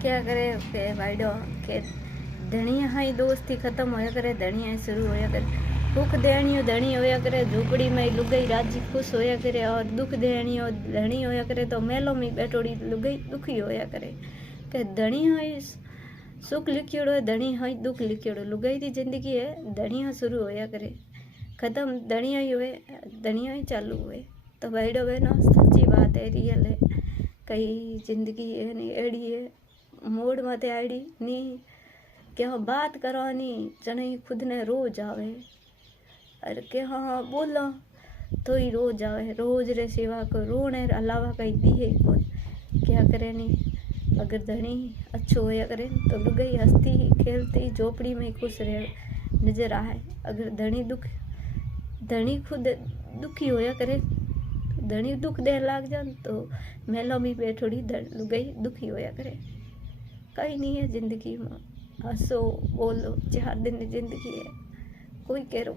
क्या करे के भाईडो के धनिया हाई दोस्ती खत्म होया करे, धनिया शुरू होया करे। दुख देनियो धनी होया करे, झूपड़ी में लुगाई राजी खुश होया करे, और दुख देनियो धनी होया करे तो मेलो में बैठोड़ी लुगाई दुखी होया करे। के धनी हाई सुख लिखियोड़ो है, धनी हाई दुख लिखियोड़ो। लुगाई की जिंदगी है, धनिया शुरू होया करे, खत्म धनिया ही हुए, धनिया ही चालू हुए। तो भाईडो बहनों सच्ची बात है, रियल है। कई जिंदगी है नहीं एड़ी है, मोड़ माते आड़ी नहीं क्या बात करवानी जने खुद ने रोज आवे, अरे के हाँ बोलो तो ही रोज आवे, रोज रे सेवा को रोने अलावा कहीं दी है खुद। क्या करे नहीं, अगर धनी अच्छो होया करे तो लुगाई हंसती खेलती झोपड़ी में खुश रहे नजर आए। अगर धनी खुद दुखी होया करे, धनी दुख देने लाग जान तो मेलो में बैठोड़ी लुगाई दुखी होया करे। कहीं नहीं है जिंदगी में, हंसो बोलो 4 दिन की जिंदगी है, कोई कह रो